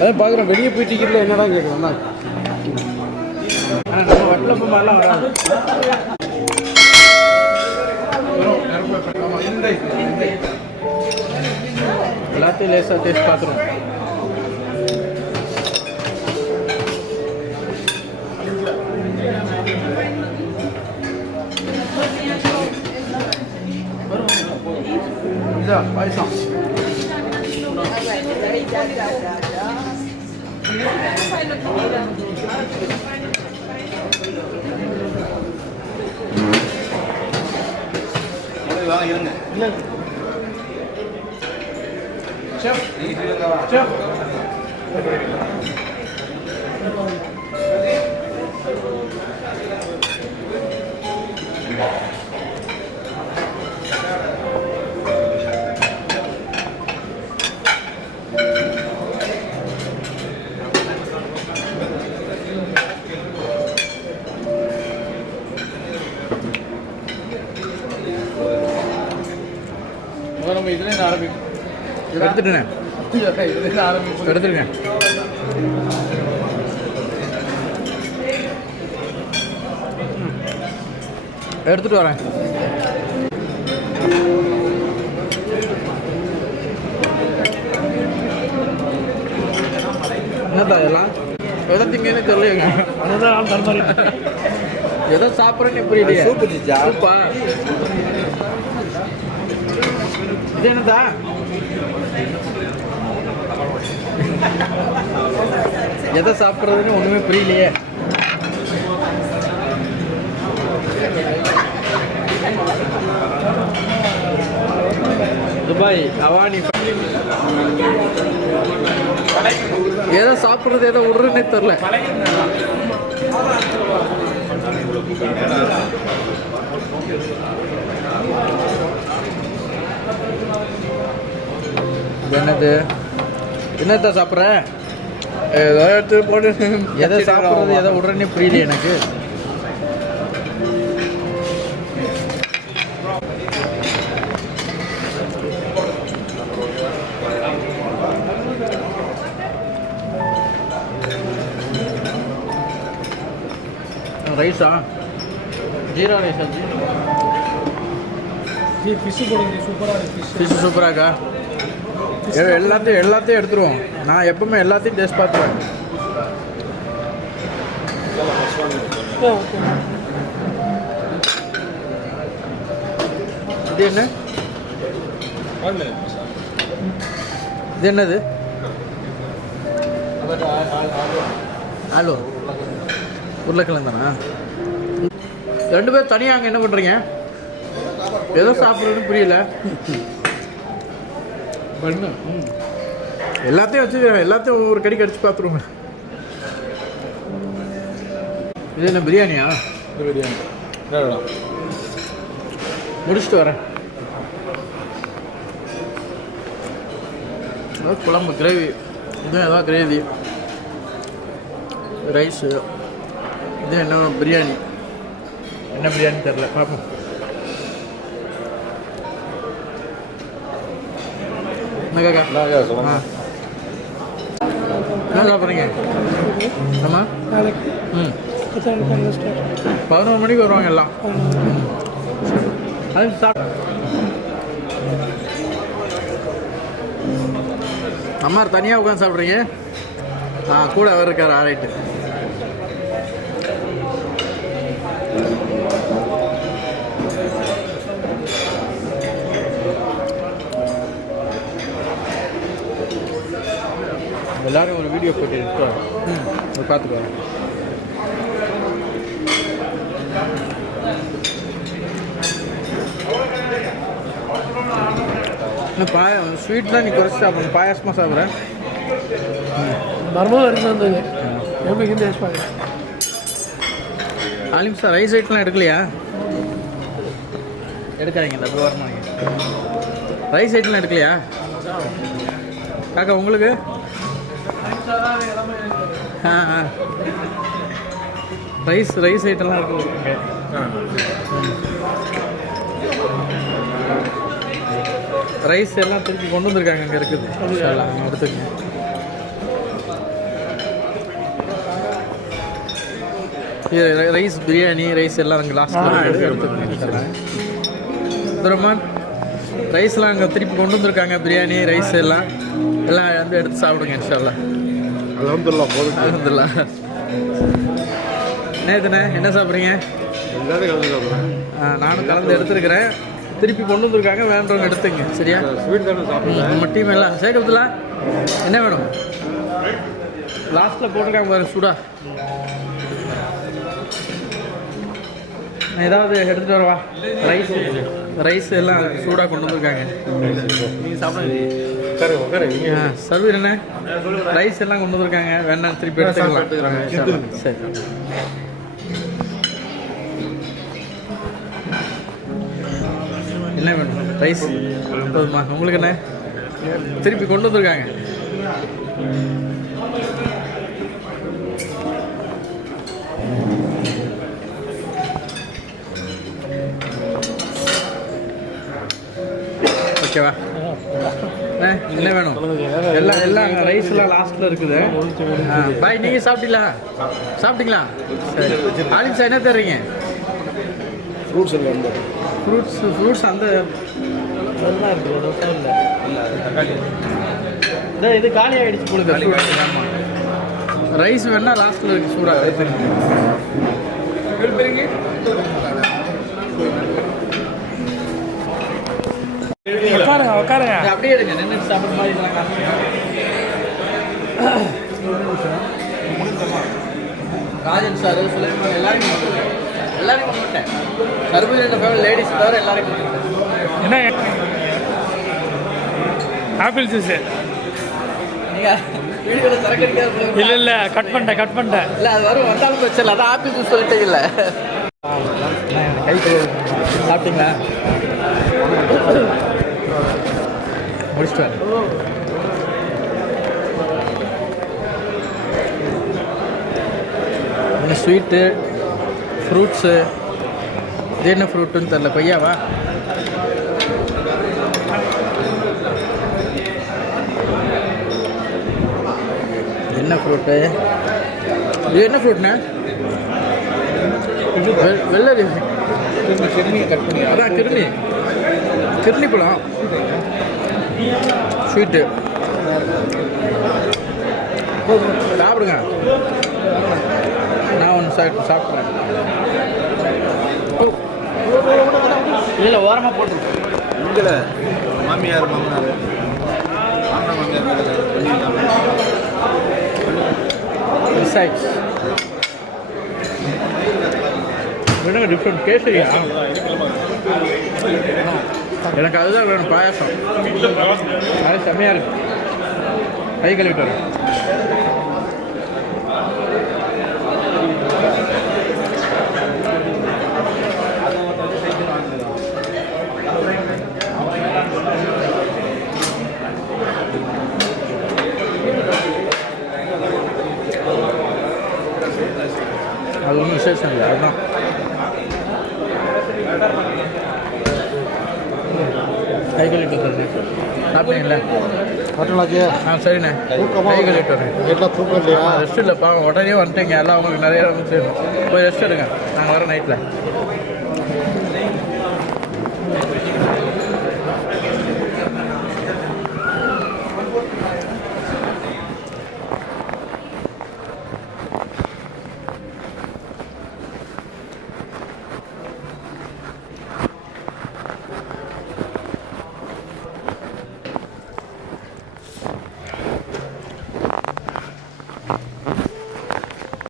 அதான் பார்க்குறோம் வெளியே போய் டிக்கெட்டில் என்னடா கேட்குறோம் தான் ஆனால் நம்ம வட்டலப்பு மாதிரிலாம் வராது. எல்லாத்தையும் லேசாக டேஸ்ட் பார்த்துருவோம். பாயசம் நம்ம இதுலேருந்து ஆரம்பிக்கும். எடுத்துட்டேன் இதுலேருந்து ஆரம்பிக்கும். எடுத்துருக்கேன். எடுத்துகிட்டு வரேன். என்னதா எல்லாம் எதை திங்கன்னு தெரியலைங்க. அதுதான் தரமாரி எதை சாப்பிட்றேன்னு புரியலையே. சூப்பா இது என்னதா? எதை சாப்பிட்றதுன்னு ஒன்றுமே புரியலையே. துபாய் அவானி எதை சாப்பிட்றது எதை விடுறதுன்னே தெரில. என்னது என்னத்த சாப்பிட்ற? ஏதோ எடுத்து போட்டு எதை சாப்பிட்றது எதை விடுறேன்னே புரியல எனக்கு. ரைஸா? ஜீரா ரைஸா? ஃபிஷ்ஷு போடுங்க. சூப்பராக ஃபிஷ்ஷு சூப்பராக்கா. எல்லாத்தையும் எடுத்துருவோம். நான் எப்பவுமே எல்லாத்தையும் டேஸ்ட் பார்த்துருவேன். இது என்ன? இது என்னது? ஆலு உருளைக்கிழங்கு தானா? ரெண்டு பேரும் தனியாக அங்கே என்ன பண்ணுறீங்க? ஏதோ சாப்பிட்றதுன்னு புரியல. எல்லாத்தையும் வச்சு எல்லாத்தையும் ஒவ்வொரு கடி கடிச்சு பார்த்துருவோங்க. இது என்ன பிரியாணியா? பிரியாணி முடிச்சுட்டு வரேன். குழம்பு கிரேவி. இதுவும் ஏதாவது கிரேவி. ரைஸு. இது என்ன பிரியாணி. என்ன பிரியாணி தெரில, பார்ப்போம். என்ன சாப்பிட்றீங்க? ஆமாம். 11 மணிக்கு வருவாங்க எல்லாம். அது அம்மா தனியாக உட்காந்து சாப்பிட்றீங்க? கூட அவர் இருக்கார். ஆரைட்டு எல்லாரும் ஒரு வீடியோ போட்டு எடுத்து பார்த்துக்குவாங்க. இன்னும் ஸ்வீட் தான் நீ குறைச்சி சாப்பிடணும், பாயாசமாக சாப்பிட்றேன். மர்மம் இருந்து வந்தது எப்படி டேஸ்ட் பண்ணி. ஆலிம் சார் ரைஸ் ஐட்டம்லாம் எடுக்கலையா? எடுக்காதீங்க, இந்த வரணும். ரைஸ் ஐட்டம்லாம் எடுக்கலையா காக்கா உங்களுக்கு? ரைஸ் ஐட்டம்லாம் இருக்கு. ரைஸ் எல்லாம் திருப்பி கொண்டு வந்திருக்காங்க, அங்கே இருக்குது. எடுத்துக்கங்க. ரைஸ் பிரியாணி ரைஸ் எல்லாம் அங்கே லாஸ்ட்டில் எடுத்துக்கோங்க. துரமான் ரைஸ்லாம் அங்கே திருப்பி கொண்டு வந்திருக்காங்க, பிரியாணி ரைஸ் எல்லாம் வந்து எடுத்து சாப்பிடுங்க இன்ஷால்லா. அல்ஹம்துலில்லாஹ் போதும். அல்ஹம்துலில்லாஹ். நேத்துண்ணே என்ன சாப்பிட்றீங்க? எல்லாரும் கலந்து சாப்பிட்றேன். நானும் கலந்து எடுத்துருக்கிறேன். திருப்பி கொண்டு வந்திருக்காங்க, வேண்டவங்க எடுத்துங்க. சரியா? ஸ்வீட் தானே சாப்பிடுங்க. நம்ம டீம் எல்லாம் சேர்க்கறதுல என்ன வேணும்? லாஸ்ட்டில் போட்டிருக்காங்க பாருங்க சூடா. ஏதாவது எடுத்துகிட்டு வரவா? ரைஸ் எல்லாம் சூடாக கொண்டு வந்திருக்காங்க. நீங்கள் சாப்பிடுங்க. சர்வீர் என்ன ரைஸ் எல்லாம் கொண்டு வந்திருக்காங்க, வேண்டாம் திருப்பி எடுத்துக்கலாம். சரி. என்ன வேணும்? ரைஸ் போதுமா உங்களுக்கு? என்ன திருப்பி கொண்டு வந்திருக்காங்க. ஓகேவா? என்ன வேணும்? எல்லாம் ரைஸ்லாம் லாஸ்ட்டில் இருக்குது. பாய் நீங்கள் சாப்பிட்டீங்களா? சரி. ஆலிம் சார் என்ன தர்றீங்க? ஃப்ரூட்ஸ் எல்லாம் வந்து ஃப்ரூட்ஸ் அந்த அதெல்லாம் இருக்குது. இல்லை இது காலி ஆகிடுச்சு கொடுங்க. ஆமாம், ரைஸ் வேணா லாஸ்ட்டில் இருக்குது சூடாக. உட்காருங்க. அப்படியே எடுங்க, நின்று சாப்பிட்ற மாதிரி ராஜன் சார் சுலைமான் எல்லாரும் கொண்டு விட்டேன். சர்வீஸ் என்ற ஃபேமிலி லேடிஸ் தவிர எல்லாரும் கொண்டு விட்டேன். என்ன ஆப்பிள் ஜூஸ்? நீங்கள் வீடுகளில் சரக்கடிக்காத இல்லை கட் பண்ணிட்டேன். இல்லை அது வரும், வந்தாலும் பிரச்சனை இல்லை. அதான் ஆப்பிள் ஜூஸ் சொல்லிட்டே இல்லை. கை சாப்பிட்டீங்களா? முடிச்சுட்டு வரேன். Sweet fruits. இது என்ன ஃப்ரூட்டுன்னு தெரில. கொய்யாவா? என்ன ஃப்ரூட்டு இது? என்ன ஃப்ரூட்ண்ணே? வெள்ளரி. கிருமி கட் பண்ணி, அதான் கிருணி பழம். ஸ்வீட்டு சாப்பிடுங்க. நான் ஒன்று சாப்பிட்றேன். இல்லை ஓரமாக போட்டுருக்கேன். இங்கே மாமியார் மாமனார் விடுங்க, டிஃப்ரெண்ட் கேசரியா? எனக்கு அதுதான் வேணும், பாயாசம். அது செம்மையாக இருக்கு. கை கழுவிட்டு வரேன். அது ஒன்றும் விசேஷம் இல்லை, அதுதான். கை கழுவிட்டு வரேன். சாப்பிட்டீங்களா? சரிண்ணே, கை கழுவிட்டு வரேன். ரெஸ்ட் இல்லைப்பா, உடனே வந்துட்டீங்க. எல்லாம் உங்களுக்கு நிறைய செய்யணும். போய் ரெஸ்ட் எடுங்க, நாங்கள் வரேன் நைட்டில்.